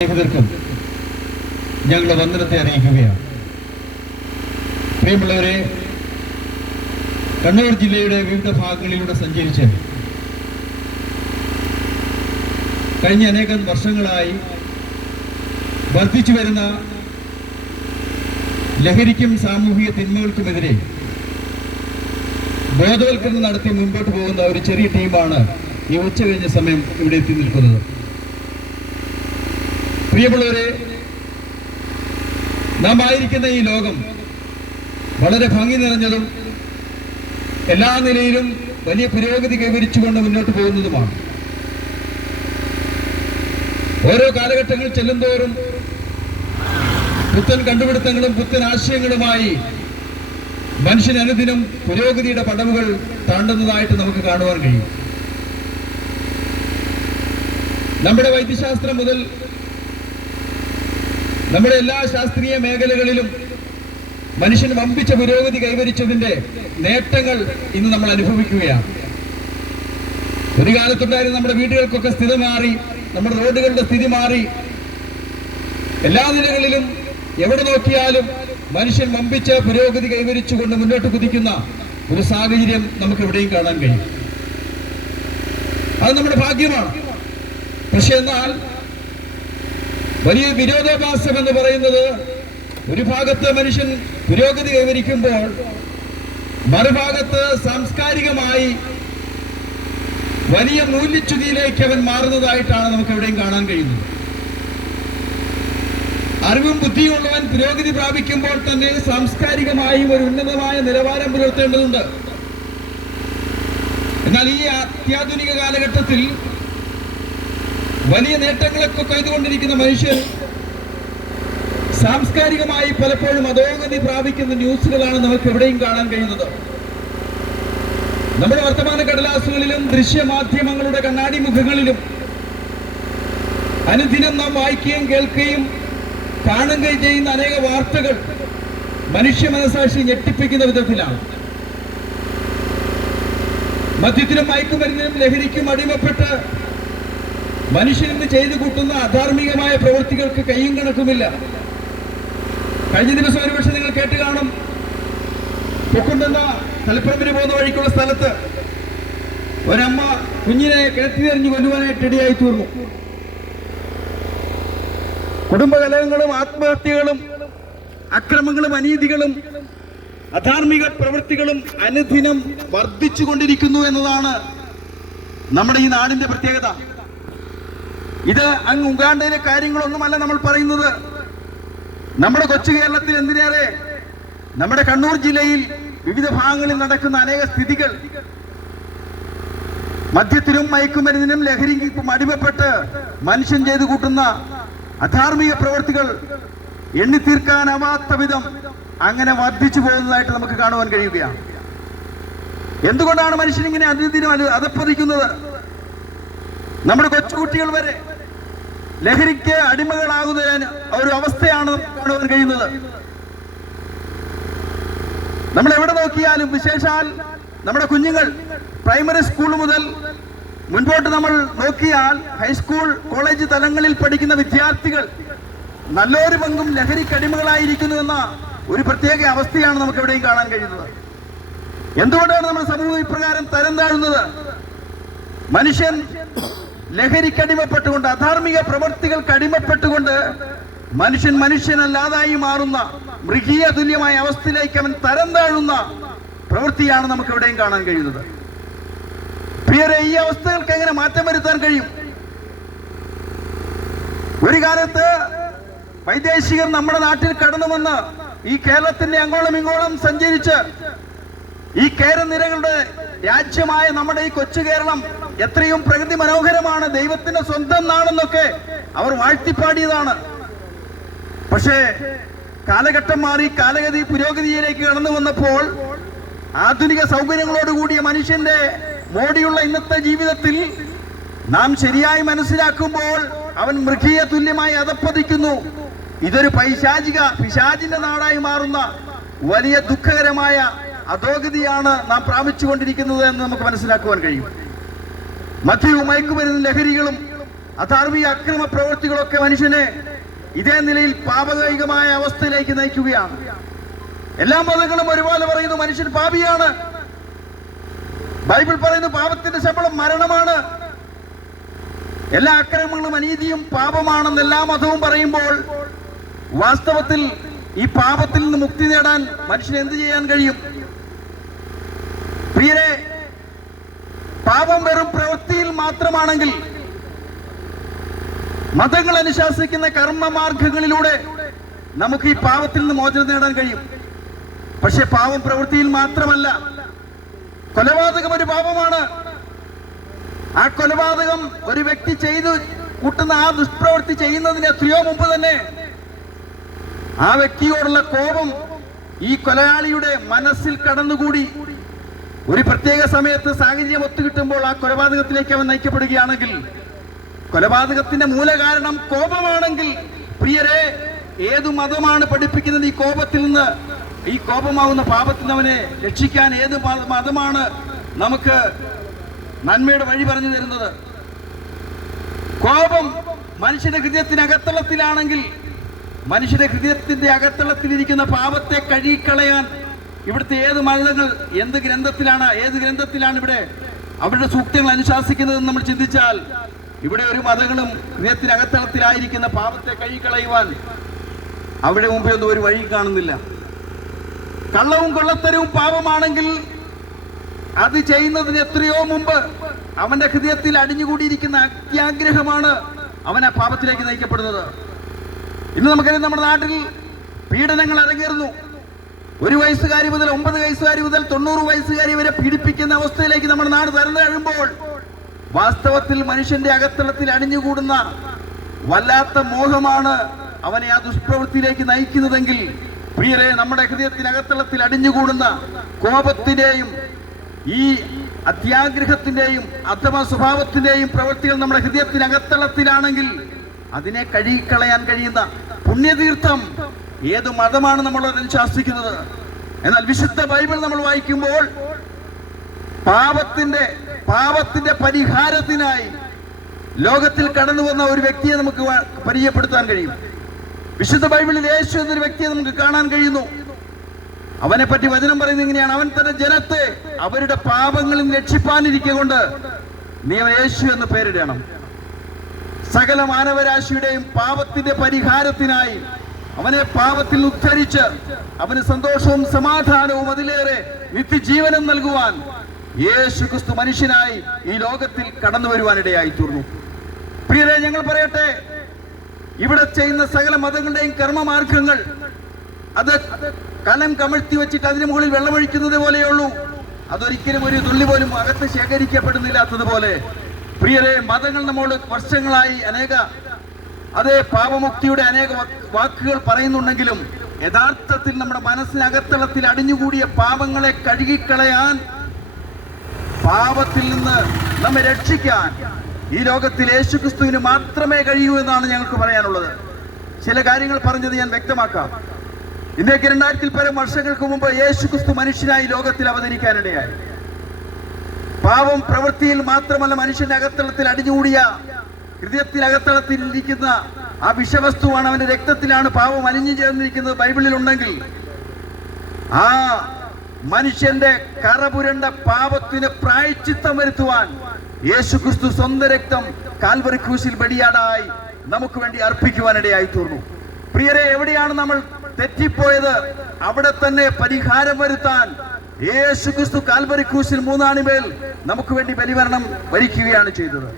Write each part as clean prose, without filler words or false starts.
സ്നേഹിതർക്കും ഞങ്ങളുടെ വന്ദനത്തെ അറിയിക്കുകയാണ്. പ്രിയമുള്ളവരെ, കണ്ണൂർ ജില്ലയുടെ വിവിധ ഭാഗങ്ങളിലൂടെ സഞ്ചരിച്ച് കഴിഞ്ഞ അനേകം വർഷങ്ങളായി വർദ്ധിച്ചു വരുന്ന ലഹരിക്കും സാമൂഹിക തിന്മകൾക്കുമെതിരെ ബോധവൽക്കരണം നടത്തി മുൻപോട്ട് പോകുന്ന ഒരു ചെറിയ ടീമാണ് ഈ ഉച്ച കഴിഞ്ഞ സമയം ഇവിടെ എത്തി നിൽക്കുന്നത്. പ്രിയമുള്ളവരെ, നാം ആയിരിക്കുന്ന ഈ ലോകം വളരെ ഭംഗി നിറഞ്ഞതും എല്ലാ നിലയിലും വലിയ പുരോഗതി കൈവരിച്ചുകൊണ്ട് മുന്നോട്ട് പോകുന്നതുമാണ്. ഓരോ കാലഘട്ടങ്ങൾ ചെല്ലുന്തോറും പുത്തൻ കണ്ടുപിടുത്തങ്ങളും പുത്തൻ ആശയങ്ങളുമായി മനുഷ്യൻ അനുദിനം പുരോഗതിയുടെ പടവുകൾ താണ്ടുന്നതായിട്ട് നമുക്ക് കാണുവാൻ കഴിയും. നമ്മുടെ വൈദ്യശാസ്ത്രം മുതൽ നമ്മുടെ എല്ലാ ശാസ്ത്രീയ മേഖലകളിലും മനുഷ്യൻ വമ്പിച്ച പുരോഗതി കൈവരിച്ചതിന്റെ നേട്ടങ്ങൾ ഇന്ന് നമ്മൾ അനുഭവിക്കുകയാണ്. ഒരു കാലത്തുണ്ടായിരുന്ന നമ്മുടെ വീടുകൾക്കൊക്കെ സ്ഥിതി മാറി, നമ്മുടെ റോഡുകളുടെ സ്ഥിതി മാറി. എല്ലാ നിലകളിലും എവിടെ നോക്കിയാലും മനുഷ്യൻ വമ്പിച്ച പുരോഗതി കൈവരിച്ചുകൊണ്ട് മുന്നോട്ട് കുതിക്കുന്ന ഒരു സാഹചര്യം നമുക്ക് എവിടെയും കാണാൻ കഴിയും. അത് നമ്മുടെ ഭാഗ്യമാണ്. പക്ഷെ എന്നാൽ വലിയ വിരോധാഭാസം എന്ന് പറയുന്നത്, ഒരു ഭാഗത്ത് മനുഷ്യൻ പുരോഗതി കൈവരിക്കുമ്പോൾ മറുഭാഗത്ത് സാംസ്കാരികമായി വലിയ മൂല്യച്യുതിയിലേക്ക് അവൻ മാറുന്നതായിട്ടാണ് നമുക്ക് എവിടെയും കാണാൻ കഴിയുന്നത്. അറിവും ബുദ്ധിയുള്ളവൻ പുരോഗതി പ്രാപിക്കുമ്പോൾ തന്നെ സാംസ്കാരികമായും ഒരു ഉന്നതമായ നിലവാരം പുലർത്തേണ്ടതുണ്ട്. എന്നാൽ ഈ അത്യാധുനിക കാലഘട്ടത്തിൽ വലിയ നേട്ടങ്ങളൊക്കെ കൊയ്തുകൊണ്ടിരിക്കുന്ന മനുഷ്യൻ സാംസ്കാരികമായി പലപ്പോഴും അധോഗതി പ്രാപിക്കുന്ന ന്യൂസുകളാണ് നമുക്ക് എവിടെയും കാണാൻ കഴിയുന്നത്. നമ്മുടെ വർത്തമാന കടലാസുകളിലും ദൃശ്യമാധ്യമങ്ങളുടെ കണ്ണാടി മുഖങ്ങളിലും അനുദിനം നാം വായിക്കുകയും കേൾക്കുകയും കാണുകയും ചെയ്യുന്ന അനേക വാർത്തകൾ മനുഷ്യ മനസാക്ഷി ഞെട്ടിപ്പിക്കുന്ന വിധത്തിലാണ്. മദ്യത്തിനും മയക്കുമരുന്നിനും ലഹരിക്കും അടിമപ്പെട്ട് മനുഷ്യൻ ഇന്ന് ചെയ്തു കൂട്ടുന്ന അധാർമികമായ പ്രവൃത്തികൾക്ക് കയ്യും കണക്കുമില്ല. കഴിഞ്ഞ ദിവസം ഒരുപക്ഷെ നിങ്ങൾ കേട്ട് കാണും, പൊക്കുണ്ടെന്ന തളിപ്പറമ്പിന് പോകുന്ന വഴിക്കുള്ള സ്ഥലത്ത് ഒരമ്മ കുഞ്ഞിനെ കിണറ്റിലെറിഞ്ഞു കൊല്ലുവാനായിട്ട് ഇടയായി തീർന്നു. കുടുംബകലഹങ്ങളും ആത്മഹത്യകളും അക്രമങ്ങളും അനീതികളും അധാർമിക പ്രവൃത്തികളും അനുദിനം വർദ്ധിച്ചുകൊണ്ടിരിക്കുന്നു എന്നതാണ് നമ്മുടെ ഈ നാടിന്റെ പ്രത്യേകത. ഇത് അങ്ങ് ഉഗാണ്ടയിലെ കാര്യങ്ങളൊന്നുമല്ല നമ്മൾ പറയുന്നത്. നമ്മുടെ കൊച്ചു കേരളത്തിൽ, എന്തിനേറെ നമ്മുടെ കണ്ണൂർ ജില്ലയിൽ വിവിധ ഭാഗങ്ങളിൽ നടക്കുന്ന അനേക സ്ഥിതികൾ, മദ്യത്തിനും മയക്കുമരുന്നിനും ലഹരിക്കും അടിമപ്പെട്ട് മനുഷ്യൻ ചെയ്തു കൂട്ടുന്ന അധാർമിക പ്രവൃത്തികൾ എണ്ണിത്തീർക്കാനാവാത്ത വിധം അങ്ങനെ വർദ്ധിച്ചു പോകുന്നതായിട്ട് നമുക്ക് കാണുവാൻ കഴിയുകയാണ്. എന്തുകൊണ്ടാണ് മനുഷ്യൻ ഇങ്ങനെ അനുദിനം അധപ്പതിക്കുന്നത്? നമ്മുടെ കൊച്ചുകുട്ടികൾ വരെ ലഹരിക്ക് അടിമകളാകുന്ന ഒരു അവസ്ഥയാണ് കാണുവാൻ കഴിയുന്നത്. നമ്മൾ എവിടെ നോക്കിയാലും, വിശേഷാൽ നമ്മുടെ കുഞ്ഞുങ്ങൾ പ്രൈമറി സ്കൂൾ മുതൽ മുൻപോട്ട് നമ്മൾ നോക്കിയാൽ ഹൈസ്കൂൾ, കോളേജ് തലങ്ങളിൽ പഠിക്കുന്ന വിദ്യാർത്ഥികൾ നല്ലൊരു പങ്കും ലഹരിക്ക് അടിമകളായിരിക്കുന്നു എന്ന ഒരു പ്രത്യേക അവസ്ഥയാണ് നമുക്ക് എവിടെയും കാണാൻ കഴിയുന്നത്. എന്തുകൊണ്ടാണ് നമ്മുടെ സമൂഹം ഇപ്രകാരം തരം താഴുന്നത്? മനുഷ്യൻ ലഹരിക്കടിമപ്പെട്ടുകൊണ്ട്, അധാർമിക പ്രവൃത്തികൾക്ക് അടിമപ്പെട്ടുകൊണ്ട് മനുഷ്യൻ മനുഷ്യനല്ലാതായി മാറുന്ന മൃഗീയ തുല്യമായ അവസ്ഥയിലേക്ക് അവൻ തരം താഴുന്ന പ്രവൃത്തിയാണ് നമുക്ക് എവിടെയും കാണാൻ കഴിയുന്നത്. പ്രിയരെ, ഈ അവസ്ഥകൾക്ക് എങ്ങനെ മാറ്റം വരുത്താൻ കഴിയും? ഒരു കാലത്ത് വൈദേശികർ നമ്മുടെ നാട്ടിൽ കടന്നു വന്ന് ഈ കേരളത്തിന്റെ അങ്ങോളം ഇങ്ങോളം സഞ്ചരിച്ച് ഈ കേരനിരകളുടെ രാജ്യമായ നമ്മുടെ ഈ കൊച്ചു കേരളം എത്രയും പ്രകൃതി മനോഹരമാണ്, ദൈവത്തിന്റെ സ്വന്തം നാടെന്നൊക്കെ അവർ വാഴ്ത്തിപ്പാടിയതാണ്. പക്ഷേ കാലഘട്ടം മാറി, കാലഗതി പുരോഗതിയിലേക്ക് കടന്നു വന്നപ്പോൾ ആധുനിക സൗകര്യങ്ങളോടുകൂടിയ മനുഷ്യന്റെ മോടിയുള്ള ഇന്നത്തെ ജീവിതത്തിൽ നാം ശരിയായി മനസ്സിലാക്കുമ്പോൾ അവൻ മൃഗീയ തുല്യമായി അധപ്പതിക്കുന്നു. ഇതൊരു പിശാചിന്റെ നാടായി മാറുന്ന വലിയ ദുഃഖകരമായ അധോഗതിയാണ് നാം പ്രാപിച്ചുകൊണ്ടിരിക്കുന്നത് എന്ന് നമുക്ക് മനസ്സിലാക്കുവാൻ കഴിയും. മദ്യവും മയക്കുമരുന്നും ലഹരികളും അധാർമിക അക്രമ പ്രവൃത്തികളൊക്കെ മനുഷ്യനെ ഇതേ നിലയിൽ പാപകൈകമായ അവസ്ഥയിലേക്ക് നയിക്കുകയാണ്. എല്ലാ മതങ്ങളും ഒരുപോലെ പറയുന്നു മനുഷ്യൻ പാപിയാണ്. ബൈബിൾ പറയുന്നു പാപത്തിന്റെ ശമ്പളം മരണമാണ്. എല്ലാ അക്രമങ്ങളും അനീതിയും പാപമാണെന്ന് എല്ലാ മതവും പറയുമ്പോൾ വാസ്തവത്തിൽ ഈ പാപത്തിൽ നിന്ന് മുക്തി നേടാൻ മനുഷ്യന് എന്ത് ചെയ്യാൻ കഴിയും? പ്രിയരെ, പാപം വെറും പ്രവൃത്തിയിൽ മാത്രമാണെങ്കിൽ മതങ്ങൾ അനുശാസിക്കുന്ന കർമ്മമാർഗങ്ങളിലൂടെ നമുക്ക് ഈ പാപത്തിൽ നിന്ന് മോചനം നേടാൻ കഴിയും. പക്ഷെ പാപം പ്രവൃത്തിയിൽ മാത്രമല്ല. കൊലപാതകം ഒരു പാപമാണ്. ആ കൊലപാതകം ഒരു വ്യക്തി ചെയ്തു കൂട്ടുന്ന ആ ദുഷ്പ്രവൃത്തി ചെയ്യുന്നതിന് എത്രയോ മുമ്പ് തന്നെ ആ വ്യക്തിയോടുള്ള കോപം ഈ കൊലയാളിയുടെ മനസ്സിൽ കടന്നുകൂടി ഒരു പ്രത്യേക സമയത്ത് സാഹചര്യം ഒത്തുകിട്ടുമ്പോൾ ആ കൊലപാതകത്തിലേക്ക് അവൻ നയിക്കപ്പെടുകയാണെങ്കിൽ, കൊലപാതകത്തിന്റെ മൂലകാരണം കോപമാണെങ്കിൽ, പ്രിയരെ, ഏതു മതമാണ് പഠിപ്പിക്കുന്നത് ഈ കോപത്തിൽ നിന്ന്, ഈ കോപമാവുന്ന പാപത്തിൽ നിന്ന് അവനെ രക്ഷിക്കാൻ? ഏത് മതമാണ് നമുക്ക് നന്മയുടെ വഴി പറഞ്ഞു തരുന്നത്? കോപം മനുഷ്യന്റെ ഹൃദയത്തിന് അകത്തളത്തിലാണെങ്കിൽ, മനുഷ്യന്റെ ഹൃദയത്തിന്റെ അകത്തളത്തിലിരിക്കുന്ന പാപത്തെ കഴുകിക്കളയാൻ ഇവിടുത്തെ ഏത് മതങ്ങൾ ഏത് ഗ്രന്ഥത്തിലാണ് ഇവിടെ അവരുടെ സൂക്തങ്ങൾ അനുശാസിക്കുന്നതെന്ന് നമ്മൾ ചിന്തിച്ചാൽ, ഇവിടെ ഒരു മതങ്ങളും ഹൃദയത്തിന് അകത്തളത്തിലായിരിക്കുന്ന പാപത്തെ കഴുകിക്കളയുവാൻ അവിടെ മുമ്പേ ഒന്നും ഒരു വഴി കാണുന്നില്ല. കള്ളവും കൊള്ളത്തരവും പാപമാണെങ്കിൽ അത് ചെയ്യുന്നതിന് എത്രയോ മുമ്പ് അവന്റെ ഹൃദയത്തിൽ അടിഞ്ഞുകൂടിയിരിക്കുന്ന അത്യാഗ്രഹമാണ് അവൻ ആ പാപത്തിലേക്ക് നയിക്കപ്പെടുന്നത്. ഇന്ന് നമുക്കറിയാം, നമ്മുടെ നാട്ടിൽ പീഡനങ്ങൾ അരങ്ങേറുന്നു. 1 വയസ്സുകാരി മുതൽ 9 വയസ്സുകാരി മുതൽ 90 വയസ്സുകാരി വരെ പീഡിപ്പിക്കുന്ന അവസ്ഥയിലേക്ക് നമ്മുടെ നാട് തരന്നു കഴിയുമ്പോൾ വാസ്തവത്തിൽ മനുഷ്യന്റെ അകത്തളത്തിൽ അണിഞ്ഞുകൂടുന്ന വല്ലാത്ത മോഹമാണ് അവനെ ആ ദുഷ്പ്രവൃത്തിയിലേക്ക് നയിക്കുന്നതെങ്കിൽ, പ്രിയരെ, നമ്മുടെ ഹൃദയത്തിനകത്തളത്തിൽ അടിഞ്ഞുകൂടുന്ന കോപത്തിന്റെയും ഈ അത്യാഗ്രഹത്തിന്റെയും അഥവാ സ്വഭാവത്തിന്റെയും പ്രവൃത്തികൾ നമ്മുടെ ഹൃദയത്തിനകത്തളത്തിലാണെങ്കിൽ അതിനെ കഴുകിക്കളയാൻ കഴിയുന്ന പുണ്യതീർത്ഥം ഏത് മതമാണ് നമ്മളോട് അനുശാസിക്കുന്നത്? എന്നാൽ വിശുദ്ധ ബൈബിൾ നമ്മൾ വായിക്കുമ്പോൾ പാപത്തിന്റെ പരിഹാരത്തിനായി ലോകത്തിൽ കടന്നു വന്ന ഒരു വ്യക്തിയെ നമുക്ക് പരിചയപ്പെടുത്താൻ കഴിയും. വിശുദ്ധ ബൈബിളിൽ യേശു എന്നൊരു വ്യക്തിയെ നമുക്ക് കാണാൻ കഴിയുന്നു. അവനെ പറ്റി വചനം പറയുന്നത് ഇങ്ങനെയാണ്: അവൻ തന്റെ ജനത്തെ അവരുടെ പാപങ്ങളിൽ നിന്ന് രക്ഷിപ്പാനിരിക്കൊണ്ട് നീ അവൻ യേശു എന്ന് പേരിടണം. സകല മാനവരാശിയുടെയും പാപത്തിന്റെ പരിഹാരത്തിനായി അവനെ പാപത്തിൽ ഉദ്ധരിച്ച് അവന് സന്തോഷവും സമാധാനവും അതിലേറെ നിത്യജീവനം നൽകുവാൻ യേശു ക്രിസ്തു മനുഷ്യനായി ഈ ലോകത്തിൽ കടന്നു വരുവാനിടയായി തീർന്നു. പ്രിയരെ, ഞങ്ങൾ പറയട്ടെ, ഇവിടെ ചെയ്യുന്ന സകല മതങ്ങളുടെയും കർമ്മമാർഗങ്ങൾ അത് കലം കമഴ്ത്തി വെച്ചിട്ട് അതിന് മുകളിൽ വെള്ളമൊഴിക്കുന്നത് പോലെയുള്ളൂ. അതൊരിക്കലും ഒരു തുള്ളി പോലും അകത്ത് ശേഖരിക്കപ്പെടുന്നില്ലാത്തതുപോലെ, പ്രിയരെ, മതങ്ങൾ നമ്മോട് വർഷങ്ങളായി പാപമുക്തിയുടെ അനേക വാക്കുകൾ പറയുന്നുണ്ടെങ്കിലും യഥാർത്ഥത്തിൽ നമ്മുടെ മനസ്സിനകത്തളത്തിൽ അടിഞ്ഞുകൂടിയ പാപങ്ങളെ കഴുകിക്കളയാൻ, പാപത്തിൽ നിന്ന് നമ്മെ രക്ഷിക്കാൻ ഈ ലോകത്തിൽ യേശുക്രിസ്തുവിന് മാത്രമേ കഴിയൂ എന്നാണ് ഞങ്ങൾക്ക് പറയാനുള്ളത്. ചില കാര്യങ്ങൾ പറഞ്ഞത് ഞാൻ വ്യക്തമാക്കാം. ഇന്നേക്ക് 2000-ൽ പരം വർഷങ്ങൾക്ക് മുമ്പ് യേശുക്രിസ്തു മനുഷ്യനായി ലോകത്തിൽ അവതരിക്കാനിടയായി. പാപം പ്രവൃത്തിയിൽ മാത്രമല്ല, മനുഷ്യന്റെ അകത്തളത്തിൽ അടിഞ്ഞുകൂടിയ ഹൃദയത്തിനകത്തളത്തിൽ ഇരിക്കുന്ന ആ വിഷവസ്തുവാണ്, അവന്റെ രക്തത്തിലാണ് പാപം അലിഞ്ഞു ചേർന്നിരിക്കുന്നത് ബൈബിളിൽ ഉണ്ടെങ്കിൽ, ആ മനുഷ്യന്റെ കറപുരണ്ട പാപത്തിന് പ്രായശ്ചിത്തം വരുത്തുവാൻ യേശുക്രിസ്തു സ്വന്തം രക്തം കാൽവറി ക്രൂശിൽ ബലിയാടായി നമുക്ക് വേണ്ടി അർപ്പിക്കുവാനിടയായി തീർന്നു. പ്രിയരെ, എവിടെയാണ് നമ്മൾ തെറ്റിപ്പോയത്? അവിടെ തന്നെ പരിഹാരം വരുത്താൻ യേശുക്രിസ്തു കാൽവറി ക്രൂശിൽ 3 ആണിമേൽ നമുക്ക് വേണ്ടി ബലിമരണം വരിക്കുകയാണ് ചെയ്തത്.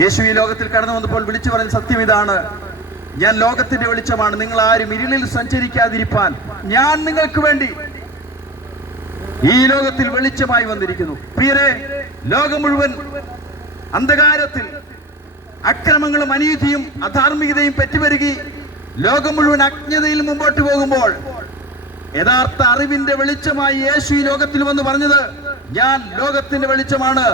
യേശു ഈ ലോകത്തിൽ കടന്നു വന്നപ്പോൾ വിളിച്ചു പറഞ്ഞ സത്യം ഇതാണ്: ഞാൻ ലോകത്തിന്റെ വെളിച്ചമാണ്, നിങ്ങൾ ആരും ഇരുളിൽ സഞ്ചരിക്കാതിരിപ്പാൻ ഞാൻ നിങ്ങൾക്ക് വേണ്ടി ഈ ലോകത്തിൽ വെളിച്ചമായി വന്നിരിക്കുന്നു. പ്രിയരെ, ലോകം മുഴുവൻ അന്ധകാരത്തിൽ അക്രമങ്ങളും അനീതിയും അധാർമികതയും പെറ്റുപെരുകി ലോകം മുഴുവൻ അജ്ഞതയിൽ മുമ്പോട്ട് പോകുമ്പോൾ യഥാർത്ഥ അറിവിന്റെ വെളിച്ചമായി യേശു ഈ ലോകത്തിൽ വന്ന് പറഞ്ഞത്: ഞാൻ ലോകത്തിന്റെ വെളിച്ചമാണ്,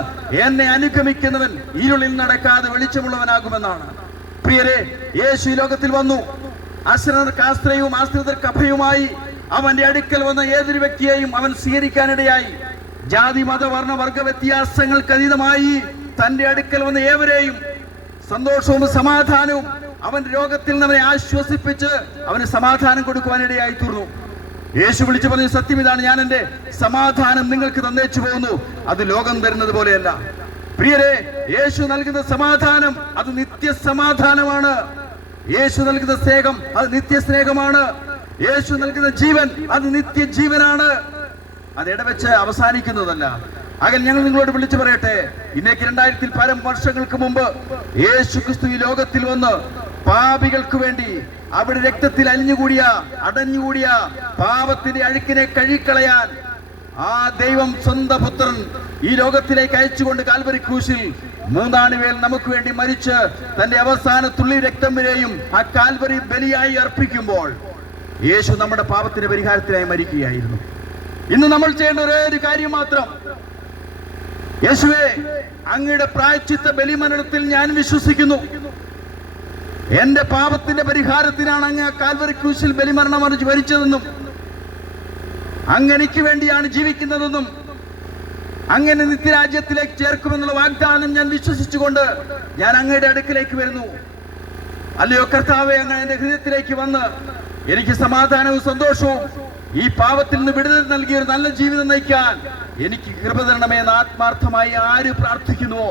എന്നെ അനുഗമിക്കുന്നവൻ ഇരുളിൽ നടക്കാതെ വെളിച്ചമുള്ളവനാകുമെന്നാണ്. പ്രിയരെ, യേശു ഈ ലോകത്തിൽ വന്നു. ആശ്രിതർക്ക് ആശ്രയവും ആശ്രിതർക്ക് അഭയവുമായി അവന്റെ അടുക്കൽ വന്ന ഏതൊരു വ്യക്തിയെയും അവൻ സ്വീകരിക്കാനിടയായി. ജാതി മത വർണ്ണ വർഗ വ്യത്യാസങ്ങൾക്ക് അതീതമായി തന്റെ അടുക്കൽ വന്ന ഏവരെയും സന്തോഷവും സമാധാനവും അവന്റെ രോഗത്തിൽ നിന്ന് അവനെ ആശ്വസിപ്പിച്ച് അവന് സമാധാനം കൊടുക്കുവാനിടയായി തീർന്നു. യേശു വിളിച്ചു പറഞ്ഞ സത്യം ഇതാണ്: ഞാൻ എന്റെ സമാധാനം നിങ്ങൾക്ക് തന്നേച്ചു പോകുന്നു, അത് ലോകം തരുന്നത് പോലെയല്ല. പ്രിയരെ, യേശു നൽകുന്ന സമാധാനം അത് നിത്യസമാധാനമാണ്. യേശു നൽകുന്ന സ്നേഹം അത് നിത്യസ്നേഹമാണ്. യേശു നൽകുന്ന ജീവൻ അത് നിത്യജീവനാണ്. അത് ഇടവെച്ച് അവസാനിക്കുന്നതല്ല. അങ്ങനെ ഞങ്ങൾ നിങ്ങളോട് വിളിച്ചു പറയട്ടെ, ഇന്നേക്ക് 2000 പരം വർഷങ്ങൾക്ക് മുമ്പ് യേശു ക്രിസ്തു ഈ ലോകത്തിൽ വന്ന് പാപികൾക്ക് വേണ്ടി അവിടെ രക്തത്തിൽ അടഞ്ഞുകൂടിയ പാപത്തിന്റെ അഴുക്കിനെ കഴുകിക്കളയാൻ ആ ദൈവം സ്വന്തം പുത്രൻ ഈ ലോകത്തിലേക്ക് അയച്ചുകൊണ്ട് കാൽവരി ക്രൂശിൽ 3 നാളുവേൽ നമുക്ക് വേണ്ടി മരിച്ച് തന്റെ അവസാന തുള്ളി രക്തം വരെയും ആ കാൽവരി ബലിയായി അർപ്പിക്കുമ്പോൾ യേശു നമ്മുടെ പാപത്തിന്റെ പരിഹാരത്തിനായി മരിക്കുകയായിരുന്നു. ഇന്ന് നമ്മൾ ചെയ്യേണ്ട ഒരേ ഒരു കാര്യം മാത്രം: യേശുവേ, അങ്ങയുടെ പ്രായശ്ചിത്ത ബലിമരണത്തിൽ ഞാൻ വിശ്വസിക്കുന്നു. എന്റെ പാപത്തിന്റെ പരിഹാരത്തിനാണ് അങ്ങ് കാൽവരി ക്രൂശിൽ ബലിമരണം മരിച്ചതെന്നും അങ്ങ് എനിക്ക് വേണ്ടിയാണ് ജീവിക്കുന്നതെന്നും അങ്ങനെ നിത്യരാജ്യത്തിലേക്ക് ചേർക്കുമെന്നുള്ള വാഗ്ദാനം ഞാൻ വിശ്വസിച്ചുകൊണ്ട് ഞാൻ അങ്ങയുടെ അടുക്കിലേക്ക് വരുന്നു. അല്ലയോ കർത്താവേ, അങ്ങ് എന്റെ ഹൃദയത്തിലേക്ക് വന്ന് എനിക്ക് സമാധാനവും സന്തോഷവും ഈ പാപത്തിൽ നിന്ന് വിടുതൽ നൽകിയ ഒരു നല്ല ജീവിതം നയിക്കാൻ എനിക്ക് കൃപ തരണമേ എന്ന് ആത്മാർത്ഥമായി ആര് പ്രാർത്ഥിക്കുന്നുവോ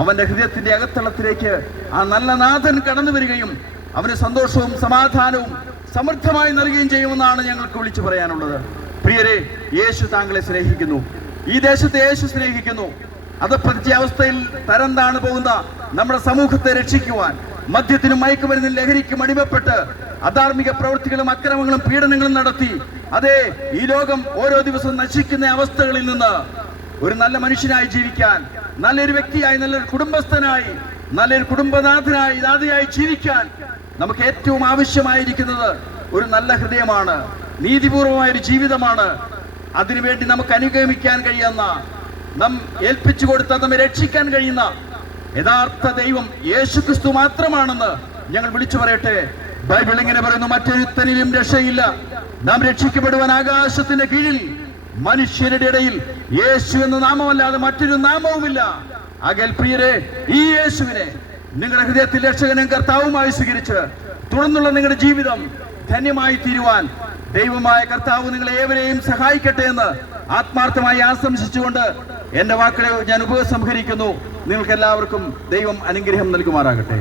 അവന്റെ ഹൃദയത്തിന്റെ അകത്തളത്തിലേക്ക് ആ നല്ല നാഥൻ കടന്നു വരികയും അവന് സന്തോഷവും സമാധാനവും സമൃദ്ധമായി നൽകുകയും ചെയ്യുമെന്നാണ് ഞങ്ങൾക്ക് വിളിച്ചു പറയാനുള്ളത്. പ്രിയരെ, യേശു താങ്കളെ സ്നേഹിക്കുന്നു. ഈ ദേശത്തെ യേശു സ്നേഹിക്കുന്നു. അധപ്പതിച്ച അവസ്ഥയിൽ തരം താണു പോകുന്ന നമ്മുടെ സമൂഹത്തെ രക്ഷിക്കുവാൻ, മദ്യത്തിനും മയക്കുമരുന്നിനും ലഹരിക്കും അടിമപ്പെട്ട് അധാർമിക പ്രവൃത്തികളും അക്രമങ്ങളും പീഡനങ്ങളും നടത്തി അതേ ഈ ലോകം ഓരോ ദിവസവും നശിക്കുന്ന അവസ്ഥകളിൽ നിന്ന് ഒരു നല്ല മനുഷ്യനായി ജീവിക്കാൻ, നല്ലൊരു വ്യക്തിയായി, നല്ലൊരു കുടുംബസ്ഥനായി, നല്ലൊരു കുടുംബനാഥനായി, നാഥയായി ജീവിക്കാൻ നമുക്ക് ഏറ്റവും ആവശ്യമായിരിക്കുന്നത് ഒരു നല്ല ഹൃദയമാണ്, നീതിപൂർവമായ ഒരു ജീവിതമാണ്. അതിനുവേണ്ടി നമുക്ക് അനുഗമിക്കാൻ കഴിയുന്ന, നാം ഏൽപ്പിച്ചു കൊടുത്ത, നമ്മെ രക്ഷിക്കാൻ കഴിയുന്ന യഥാർത്ഥ ദൈവം യേശുക്രിസ്തു മാത്രമാണെന്ന് ഞങ്ങൾ വിളിച്ചു പറയട്ടെ. ബൈബിൾ ഇങ്ങനെ പറയുന്നു: മറ്റൊരുത്തനിലും രക്ഷയില്ല, നാം രക്ഷിക്കപ്പെടുവാൻ ആകാശത്തിന്റെ കീഴിൽ മനുഷ്യരുടെ ഇടയിൽ യേശു എന്ന നാമമല്ലാതെ മറ്റൊരു നാമവുമില്ല. ആകയാൽ പ്രിയരെ, ഈ യേശുവിനെ നിങ്ങളുടെ ഹൃദയത്തിൽ രക്ഷകനും കർത്താവുമായി സ്വീകരിച്ച് തുടർന്നുള്ള നിങ്ങളുടെ ജീവിതം ധന്യമായി തീരുവാൻ ദൈവമായ കർത്താവ് നിങ്ങളെ ഏവരെയും സഹായിക്കട്ടെ എന്ന് ആത്മാർത്ഥമായി ആശംസിച്ചുകൊണ്ട് എന്റെ വാക്കുകളെ ഞാൻ ഉപസംഹരിക്കുന്നു. നിങ്ങൾക്ക് എല്ലാവർക്കും ദൈവം അനുഗ്രഹം നൽകുമാറാകട്ടെ.